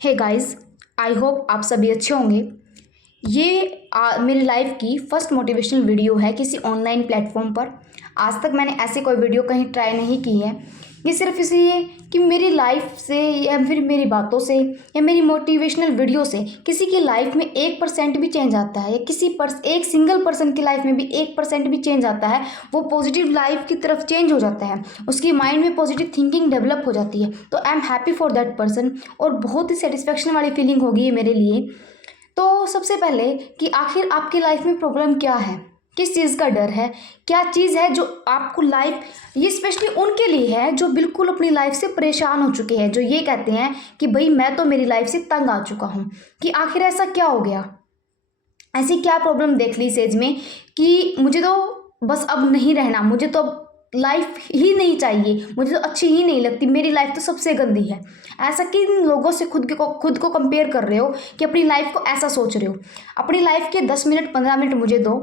Hey guys, I hope आप सभी अच्छे होंगे। ये मेरी लाइफ की फर्स्ट मोटिवेशनल वीडियो है किसी ऑनलाइन प्लेटफॉर्म पर। आज तक मैंने ऐसी कोई वीडियो कहीं ट्राई नहीं की है। ये सिर्फ इसलिए कि मेरी लाइफ से या फिर मेरी बातों से या मेरी मोटिवेशनल वीडियो से किसी की लाइफ में 1% भी चेंज आता है, या एक सिंगल पर्सन की लाइफ में भी 1% भी चेंज आता है, वो पॉजिटिव लाइफ की तरफ चेंज हो जाता है, उसकी माइंड में पॉजिटिव थिंकिंग डेवलप हो जाती है, तो I am happy for that person. और बहुत ही सेटिस्फेक्शन वाली फीलिंग होगी ये मेरे लिए। तो सबसे पहले कि आखिर आपकी लाइफ में प्रॉब्लम क्या है, किस चीज़ का डर है, क्या चीज़ है जो आपको लाइफ, ये स्पेशली उनके लिए है जो बिल्कुल अपनी लाइफ से परेशान हो चुके हैं, जो ये कहते हैं कि भाई मैं तो मेरी लाइफ से तंग आ चुका हूँ, कि आखिर ऐसा क्या हो गया, ऐसी क्या प्रॉब्लम देख ली इस एज में कि मुझे तो बस अब नहीं रहना, मुझे तो अब लाइफ ही नहीं चाहिए, मुझे तो अच्छी ही नहीं लगती, मेरी लाइफ तो सबसे गंदी है। ऐसा किन लोगों से खुद को कंपेयर कर रहे हो कि अपनी लाइफ को ऐसा सोच रहे हो। अपनी लाइफ के 10 मिनट 15 मिनट मुझे दो,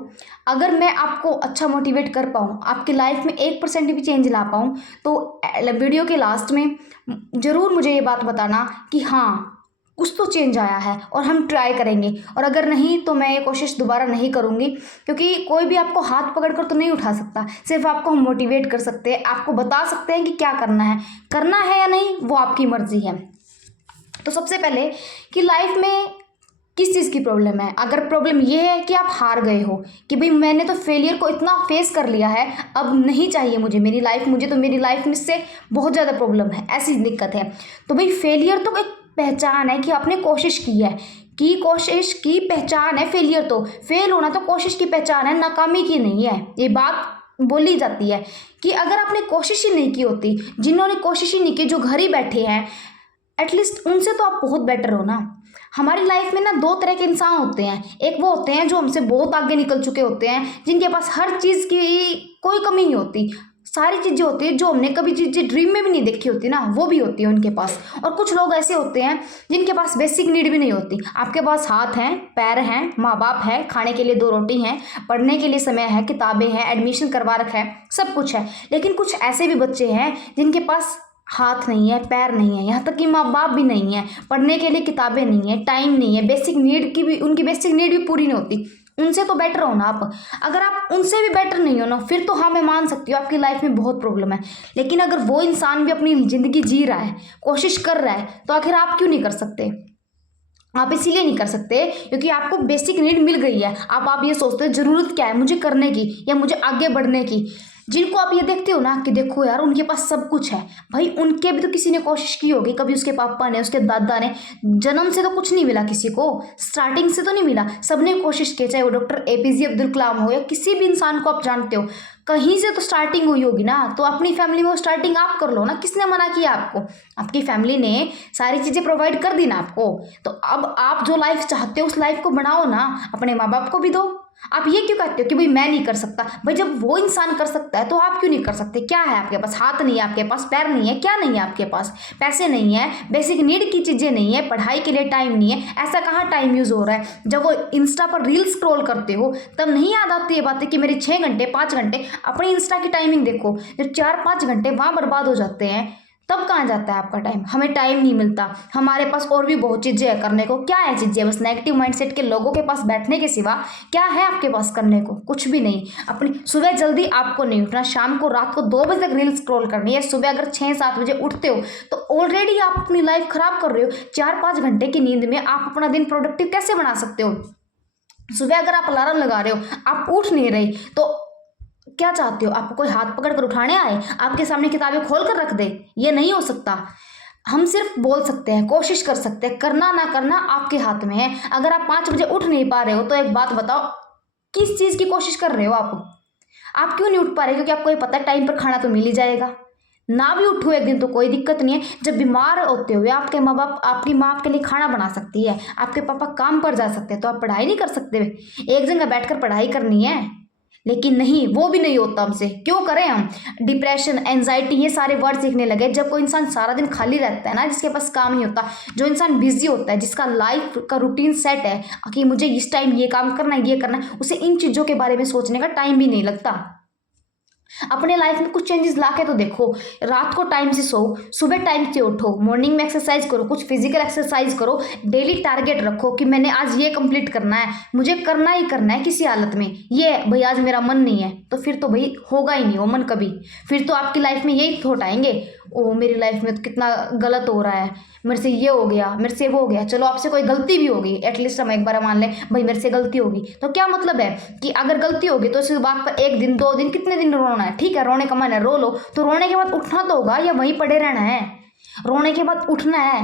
अगर मैं आपको अच्छा मोटिवेट कर पाऊँ, आपकी लाइफ में 1% भी चेंज ला पाऊँ, तो वीडियो के लास्ट में ज़रूर मुझे ये बात बताना कि हाँ कुछ तो चेंज आया है, और हम ट्राई करेंगे। और अगर नहीं तो मैं ये कोशिश दोबारा नहीं करूँगी, क्योंकि कोई भी आपको हाथ पकड़ कर तो नहीं उठा सकता, सिर्फ आपको हम मोटिवेट कर सकते हैं, आपको बता सकते हैं कि क्या करना है या नहीं वो आपकी मर्जी है। तो सबसे पहले कि लाइफ में किस चीज़ की प्रॉब्लम है। अगर प्रॉब्लम ये है कि आप हार गए हो कि भाई मैंने तो फेलियर को इतना फेस कर लिया है, अब नहीं चाहिए मुझे मेरी लाइफ, मुझे तो मेरी लाइफ में से बहुत ज़्यादा प्रॉब्लम है, ऐसी दिक्कत है, तो भाई फेलियर तो एक पहचान है कि आपने कोशिश की है, कि कोशिश की पहचान है फेलियर। तो फेल होना तो कोशिश की पहचान है, नाकामी की नहीं है। ये बात बोली जाती है कि अगर आपने कोशिश ही नहीं की होती, जिन्होंने कोशिश ही नहीं की, जो घर ही बैठे हैं, एटलीस्ट उनसे तो आप बहुत बेटर हो ना। हमारी लाइफ में ना दो तरह के इंसान होते हैं। एक वो होते हैं जो हमसे बहुत आगे निकल चुके होते हैं, जिनके पास हर चीज़ की कोई कमी नहीं होती, सारी चीज़ें होती है जो हमने कभी चीज़ें ड्रीम में भी नहीं देखी होती ना, वो भी होती है उनके पास। और कुछ लोग ऐसे होते हैं जिनके पास बेसिक नीड भी नहीं होती। आपके पास हाथ हैं, पैर हैं, माँ बाप है, खाने के लिए 2 रोटी हैं, पढ़ने के लिए समय है, किताबें हैं, एडमिशन करवा रखा है, सब कुछ है। लेकिन कुछ ऐसे भी बच्चे हैं जिनके पास हाथ नहीं है, पैर नहीं है, यहाँ तक कि माँ बाप भी नहीं है, पढ़ने के लिए किताबें नहीं है, टाइम नहीं है, बेसिक नीड की भी, उनकी बेसिक नीड भी पूरी नहीं होती। उनसे तो बेटर हो ना आप। अगर आप उनसे भी बेटर नहीं हो ना, फिर तो हाँ मैं मान सकती हूँ आपकी लाइफ में बहुत प्रॉब्लम है। लेकिन अगर वो इंसान भी अपनी ज़िंदगी जी रहा है, कोशिश कर रहा है, तो आखिर आप क्यों नहीं कर सकते। आप इसीलिए नहीं कर सकते क्योंकि आपको बेसिक नीड मिल गई है। आप ये सोचते हो ज़रूरत क्या है मुझे करने की या मुझे आगे बढ़ने की। जिनको आप ये देखते हो ना कि देखो यार उनके पास सब कुछ है, भाई उनके भी तो किसी ने कोशिश की होगी, कभी उसके पापा ने, उसके दादा ने। जन्म से तो कुछ नहीं मिला किसी को, स्टार्टिंग से तो नहीं मिला, सबने कोशिश की, चाहे वो डॉक्टर एपीजे अब्दुल कलाम हो या किसी भी इंसान को आप जानते हो, कहीं से तो स्टार्टिंग हुई होगी ना। तो अपनी फैमिली में वो स्टार्टिंग आप कर लो ना, किसने मना किया आपको। आपकी फैमिली ने सारी चीज़ें प्रोवाइड कर दी ना आपको, तो अब आप जो लाइफ चाहते हो उस लाइफ को बनाओ ना, अपने माँ बाप को भी दो। आप ये क्यों कहते हो कि भाई मैं नहीं कर सकता। भाई जब वो इंसान कर सकता है तो आप क्यों नहीं कर सकते। क्या है आपके पास, हाथ नहीं है आपके पास, पैर नहीं है, क्या नहीं है आपके पास, पैसे नहीं है, बेसिक नीड की चीज़ें नहीं है, पढ़ाई के लिए टाइम नहीं है। ऐसा कहाँ टाइम यूज़ हो रहा है। जब वो इंस्टा पर रील स्क्रॉल करते हो तब नहीं याद आती ये बातें कि मेरे 6 घंटे 5 घंटे, अपनी इंस्टा की टाइमिंग देखो, जब 4-5 घंटे वहाँ बर्बाद हो जाते हैं तब कहाँ जाता है आपका टाइम। हमें टाइम नहीं मिलता, हमारे पास और भी बहुत चीज़ें है करने को। क्या है चीज़ें, बस नेगेटिव माइंडसेट के लोगों के पास बैठने के सिवा क्या है आपके पास करने को, कुछ भी नहीं। अपनी सुबह जल्दी आपको नहीं उठना, शाम को रात को 2 बजे तक रील स्क्रॉल करनी है। सुबह अगर 6-7 बजे उठते हो तो ऑलरेडी आप अपनी लाइफ खराब कर रहे हो। 4-5 घंटे की नींद में आप अपना दिन प्रोडक्टिव कैसे बना सकते हो। सुबह अगर आप अलार्म लगा रहे हो, आप उठ नहीं रहे, तो क्या चाहते हो, आपको कोई हाथ पकड़ कर उठाने आए, आपके सामने किताबें खोल कर रख दे। ये नहीं हो सकता। हम सिर्फ बोल सकते हैं, कोशिश कर सकते हैं, करना ना करना आपके हाथ में है। अगर आप 5 बजे उठ नहीं पा रहे हो तो एक बात बताओ, किस चीज़ की कोशिश कर रहे हो आप क्यों नहीं उठ पा रहे। क्योंकि आपको ये पता है टाइम पर खाना तो मिल ही जाएगा। ना भी उठो एक दिन तो कोई दिक्कत नहीं है। जब बीमार होते हुए आपके माँ बाप, आपकी माँ आपके लिए खाना बना सकती है, आपके पापा काम पर जा सकते हैं, तो आप पढ़ाई नहीं कर सकते। एक जगह बैठकर पढ़ाई करनी है। लेकिन नहीं, वो भी नहीं होता हमसे। क्यों करें हम। डिप्रेशन, एंजाइटी, ये सारे वर्ड सीखने लगे। जब कोई इंसान सारा दिन खाली रहता है ना, जिसके पास काम नहीं होता, जो इंसान बिजी होता है, जिसका लाइफ का रूटीन सेट है कि मुझे इस टाइम ये काम करना है, ये करना है, उसे इन चीज़ों के बारे में सोचने का टाइम भी नहीं लगता। अपने लाइफ में कुछ चेंजेस ला के तो देखो। रात को टाइम से सो, सुबह टाइम से उठो, मॉर्निंग में एक्सरसाइज करो, कुछ फिजिकल एक्सरसाइज करो, डेली टारगेट रखो कि मैंने आज ये कंप्लीट करना है, मुझे करना ही करना है किसी हालत में। ये भाई आज मेरा मन नहीं है, तो फिर तो भाई होगा ही नहीं वो मन कभी। फिर तो आपकी लाइफ में यही थॉट आएंगे, ओ मेरी लाइफ में तो कितना गलत हो रहा है, मेरे से ये हो गया, मेरे से वो हो गया। चलो आपसे कोई गलती भी होगी, एटलीस्ट हम एक बार मान लें भाई मेरे से गलती होगी, तो क्या मतलब है कि अगर गलती होगी तो इस बात पर एक दिन, 2 दिन, कितने दिन रोना है? ठीक है, रोने का मन है, रो लो, तो रोने के बाद उठना तो होगा या वहीं पड़े रहना है? रोने के बाद उठना है।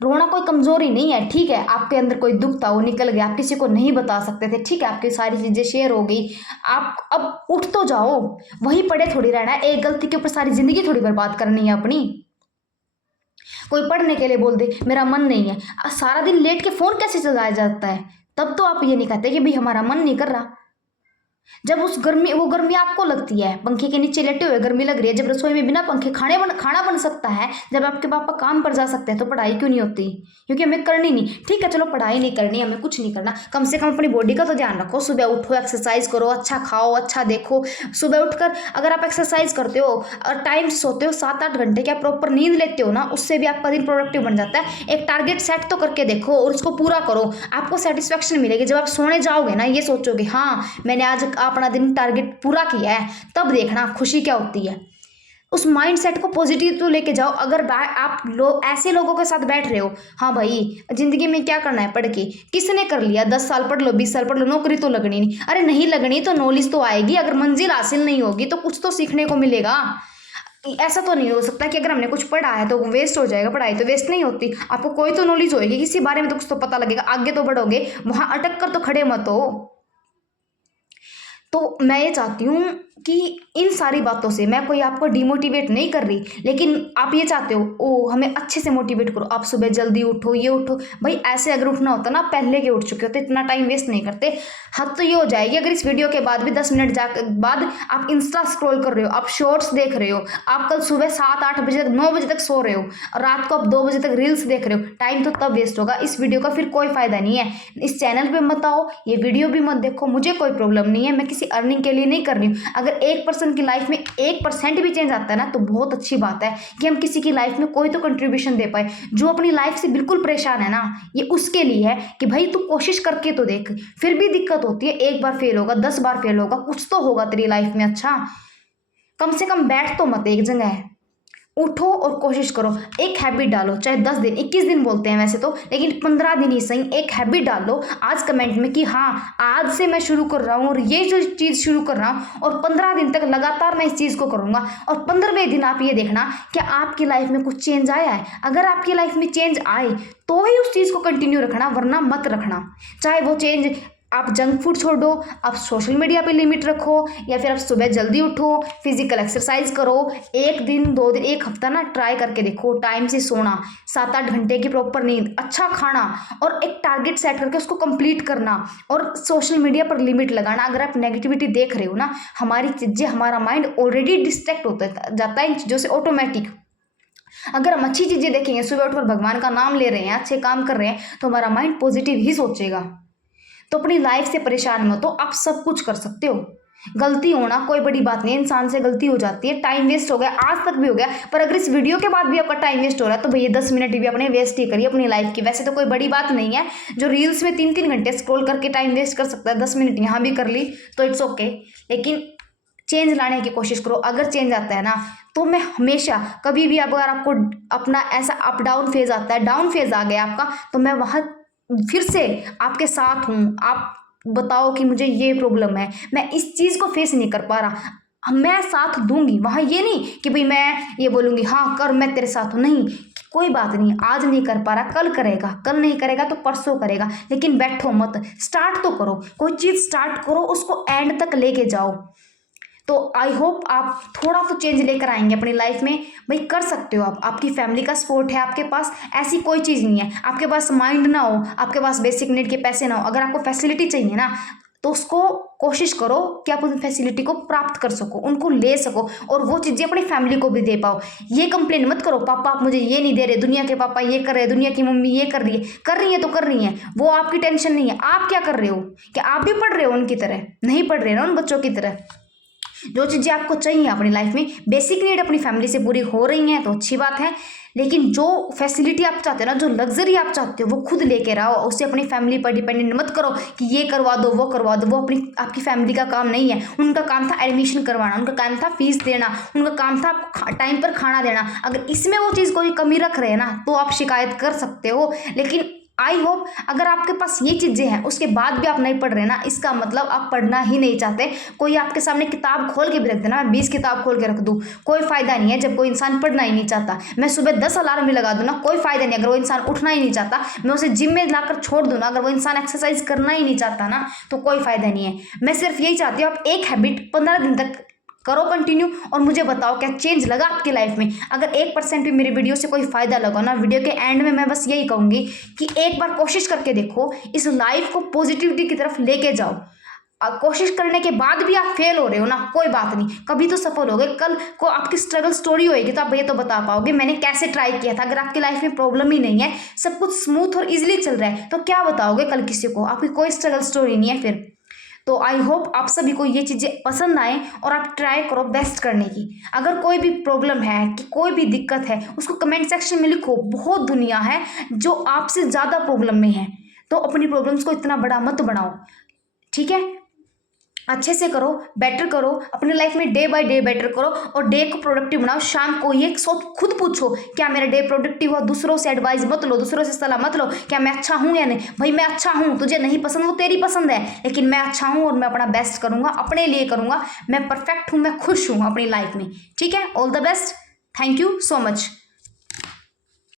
रोना कोई कमजोरी नहीं है। ठीक है, आपके अंदर कोई दुख था वो निकल गया, आप किसी को नहीं बता सकते थे, ठीक है, आपकी सारी चीजें शेयर हो गई, आप अब उठ तो जाओ। वहीं पड़े थोड़ी रहना है, एक गलती के ऊपर सारी जिंदगी थोड़ी बर्बाद करनी है अपनी। कोई पढ़ने के लिए बोल दे मेरा मन नहीं है, सारा दिन लेट के फोन कैसे चलाया जाता है? तब तो आप ये नहीं कहते कि भाई हमारा मन नहीं कर रहा। जब उस गर्मी, वो गर्मी आपको लगती है, पंखे के नीचे लेटे हुए गर्मी लग रही है, जब रसोई में बिना पंखे खाना बन सकता है, जब आपके पापा काम पर जा सकते हैं, तो पढ़ाई क्यों नहीं होती? क्योंकि हमें करनी नहीं। ठीक है, चलो पढ़ाई नहीं करनी, हमें कुछ नहीं करना, कम से कम अपनी बॉडी का तो ध्यान रखो। सुबह उठो, एक्सरसाइज करो, अच्छा खाओ, अच्छा देखो। सुबह उठकर अगर आप एक्सरसाइज करते हो और टाइम से सोते हो, 7-8 घंटे क्या प्रॉपर नींद लेते हो ना, उससे भी आपका दिन प्रोडक्टिव बन जाता है। एक टारगेट सेट तो करके देखो और उसको पूरा करो, आपको सेटिस्फेक्शन मिलेगी। जब आप सोने जाओगे ना, ये सोचोगे हाँ मैंने आज अपना दिन टारगेट पूरा किया है, तब देखना खुशी क्या होती है। उस माइंड सेट को पॉजिटिव तो लेके जाओ। अगर आप ऐसे लोगों के साथ बैठ रहे हो, हाँ भाई जिंदगी में क्या करना है पढ़ के, किसने कर लिया, 10 साल पढ़ लो, 20 साल पढ़ लो, नौकरी तो लगनी नहीं। अरे नहीं लगनी तो नॉलेज तो आएगी, अगर मंजिल हासिल नहीं होगी तो कुछ तो सीखने को मिलेगा। ऐसा तो नहीं हो सकता कि अगर हमने कुछ पढ़ा है तो वेस्ट हो जाएगा। पढ़ाई तो वेस्ट नहीं होती, आपको कोई तो नॉलेज होगी, किसी बारे में तो कुछ तो पता लगेगा, आगे तो बढ़ोगे। वहां अटक कर तो खड़े मत हो। तो मैं ये चाहती हूँ कि इन सारी बातों से मैं कोई आपको डिमोटिवेट नहीं कर रही, लेकिन आप ये चाहते हो ओ हमें अच्छे से मोटिवेट करो, आप सुबह जल्दी उठो, ये उठो। भाई ऐसे अगर उठना होता ना, पहले के उठ चुके होते, इतना टाइम वेस्ट नहीं करते। हद तो ये हो जाएगी अगर इस वीडियो के बाद भी 10 मिनट बाद आप इंस्टा स्क्रॉल कर रहे हो, आप शॉर्ट्स देख रहे हो, आप कल सुबह 7-8 बजे तक, 9 बजे तक सो रहे हो और रात को आप 2 बजे तक रील्स देख रहे हो, टाइम तो तब वेस्ट होगा। इस वीडियो का फिर कोई फायदा नहीं है। इस चैनल पे मत आओ, ये वीडियो भी मत देखो, मुझे कोई प्रॉब्लम नहीं है, मैं किसी अर्निंग के लिए नहीं कर रही हूँ। अगर 1% की लाइफ में 1% भी चेंज आता है ना, तो बहुत अच्छी बात है कि हम किसी की लाइफ में कोई तो कंट्रीब्यूशन दे पाए। जो अपनी लाइफ से बिल्कुल परेशान है ना, ये उसके लिए है कि भाई तू कोशिश करके तो देख, फिर भी दिक्कत होती है, एक बार फेल होगा, 10 बार फेल होगा, कुछ तो होगा तेरी लाइफ में। अच्छा कम से कम बैठ तो मत एक जगह, उठो और कोशिश करो। एक हैबिट डालो, चाहे 10 दिन, 21 दिन बोलते हैं वैसे तो, लेकिन 15 दिन ही सही, एक हैबिट डाल लो आज कमेंट में कि हाँ आज से मैं शुरू कर रहा हूँ और ये जो चीज़ शुरू कर रहा हूँ, और 15 दिन तक लगातार मैं इस चीज़ को करूँगा। और 15वें दिन आप ये देखना कि आपकी लाइफ में कुछ चेंज आया है। अगर आपकी लाइफ में चेंज आए तो ही उस चीज़ को कंटिन्यू रखना, वरना मत रखना। चाहे वो चेंज आप जंक फूड छोड़ो, आप सोशल मीडिया पे लिमिट रखो, या फिर आप सुबह जल्दी उठो, फिजिकल एक्सरसाइज करो। 1 दिन, 2 दिन, 1 हफ्ता ना ट्राई करके देखो। टाइम से सोना, 7-8 घंटे की प्रॉपर नींद, अच्छा खाना और एक टारगेट सेट करके उसको कंप्लीट करना, और सोशल मीडिया पर लिमिट लगाना। अगर आप नेगेटिविटी देख रहे हो ना, हमारी चीज़ें, हमारा माइंड ऑलरेडी डिस्ट्रैक्ट होता जाता है इन चीज़ों से ऑटोमेटिक। अगर हम अच्छी चीज़ें देखेंगे, सुबह उठकर भगवान का नाम ले रहे हैं, अच्छे काम कर रहे हैं, तो हमारा माइंड पॉजिटिव ही सोचेगा। तो अपनी लाइफ से परेशान मत हो, आप सब कुछ कर सकते हो। गलती होना कोई बड़ी बात नहीं है, इंसान से गलती हो जाती है। टाइम वेस्ट हो गया, आज तक भी हो गया, पर अगर इस वीडियो के बाद भी आपका टाइम वेस्ट हो रहा है तो भैया 10 मिनट भी अपने वेस्ट ही करिए अपनी लाइफ की। वैसे तो कोई बड़ी बात नहीं है, जो रील्स में 3-3 घंटे स्क्रॉल करके टाइम वेस्ट कर सकता है, 10 मिनट यहाँ भी कर ली तो इट्स ओके। लेकिन चेंज लाने की कोशिश करो। अगर चेंज आता है ना, तो मैं हमेशा कभी भी, अगर आपको अपना ऐसा अप डाउन फेज आता है, डाउन फेज आ गया आपका, तो मैं वहाँ फिर से आपके साथ हूँ। आप बताओ कि मुझे ये प्रॉब्लम है, मैं इस चीज़ को फेस नहीं कर पा रहा, मैं साथ दूंगी। वहाँ ये नहीं कि भाई मैं ये बोलूँगी हाँ कर, मैं तेरे साथ हूँ, नहीं, कोई बात नहीं, आज नहीं कर पा रहा, कल करेगा, कल नहीं करेगा तो परसों करेगा, लेकिन बैठो मत, स्टार्ट तो करो। कोई चीज़ स्टार्ट करो, उसको एंड तक लेके जाओ। तो आई होप आप थोड़ा तो चेंज लेकर आएंगे अपनी लाइफ में। भाई कर सकते हो आप, आपकी फैमिली का सपोर्ट है आपके पास, ऐसी कोई चीज़ नहीं है। आपके पास माइंड ना हो, आपके पास बेसिक नीड के पैसे ना हो, अगर आपको फैसिलिटी चाहिए ना, तो उसको कोशिश करो कि आप उन फैसिलिटी को प्राप्त कर सको, उनको ले सको, और वो चीज़ें अपनी फैमिली को भी दे पाओ। ये कंप्लेन मत करो पापा आप मुझे ये नहीं दे रहे, दुनिया के पापा ये कर रहे हैं, दुनिया की मम्मी ये कर रही है तो कर रही है, वो आपकी टेंशन नहीं है। आप क्या कर रहे हो? क्या आप भी पढ़ रहे हो उनकी तरह? नहीं पढ़ रहे ना उन बच्चों की तरह। जो चीज़ें आपको चाहिए अपनी लाइफ में, बेसिक नीड अपनी फैमिली से पूरी हो रही हैं तो अच्छी बात है, लेकिन जो फैसिलिटी आप चाहते हो ना, जो लग्जरी आप चाहते हो, वो खुद लेके रहो। उससे अपनी फैमिली पर डिपेंडेंट मत करो कि ये करवा दो वो करवा दो। वो अपनी आपकी फैमिली का काम नहीं है। उनका काम था एडमिशन करवाना, उनका काम था फीस देना, उनका काम था टाइम पर खाना देना। अगर इसमें वो चीज़ कोई कमी रख रहे हैं ना तो आप शिकायत कर सकते हो। लेकिन आई होप अगर आपके पास ये चीज़ें हैं उसके बाद भी आप नहीं पढ़ रहे ना, इसका मतलब आप पढ़ना ही नहीं चाहते। कोई आपके सामने किताब खोल के भी रख देना, 20 किताब खोल के रख दूँ, कोई फ़ायदा नहीं है जब कोई इंसान पढ़ना ही नहीं चाहता। मैं सुबह 10 अलार्म भी लगा दूँ ना, कोई फ़ायदा नहीं। अगर वो इंसान उठना ही नहीं चाहता, मैं उसे जिम में लाकर छोड़ दूँ ना, अगर वो इंसान एक्सरसाइज करना ही नहीं चाहता ना, तो कोई फ़ायदा नहीं है। मैं सिर्फ यही चाहती हूँ आप एक हैबिट 15 दिन तक करो कंटिन्यू, और मुझे बताओ क्या चेंज लगा आपकी लाइफ में। अगर 1% भी मेरी वीडियो से कोई फ़ायदा लगा ना, वीडियो के एंड में मैं बस यही कहूँगी कि एक बार कोशिश करके देखो, इस लाइफ को पॉजिटिविटी की तरफ लेके जाओ। कोशिश करने के बाद भी आप फेल हो रहे हो ना, कोई बात नहीं, कभी तो सफल होगे। कल को आपकी स्ट्रगल स्टोरी होएगी तो आप ये तो बता पाओगे मैंने कैसे ट्राई किया था। अगर आपकी लाइफ में प्रॉब्लम ही नहीं है, सब कुछ स्मूथ और इजीली चल रहा है, तो क्या बताओगे कल किसी को? आपकी कोई स्ट्रगल स्टोरी नहीं है फिर। तो आई होप आप सभी को ये चीज़ें पसंद आए और आप ट्राई करो बेस्ट करने की। अगर कोई भी प्रॉब्लम है कि कोई भी दिक्कत है, उसको कमेंट सेक्शन में लिखो। बहुत दुनिया है जो आपसे ज़्यादा प्रॉब्लम में है, तो अपनी प्रॉब्लम्स को इतना बड़ा मत बनाओ, ठीक है? अच्छे से करो, बेटर करो, अपनी लाइफ में डे बाय डे बेटर करो और डे को प्रोडक्टिव बनाओ। शाम को ये सोच खुद पूछो, क्या मेरा डे प्रोडक्टिव हुआ? दूसरों से एडवाइस मत लो, दूसरों से सलाह मत लो, क्या मैं अच्छा हूँ या नहीं। भाई मैं अच्छा हूँ, तुझे नहीं पसंद वो तेरी पसंद है, लेकिन मैं अच्छा हूँ और मैं अपना बेस्ट करूँगा, अपने लिए करूँगा। मैं परफेक्ट हूँ, मैं खुश हूँ अपनी लाइफ में, ठीक है? All the best, thank you so much.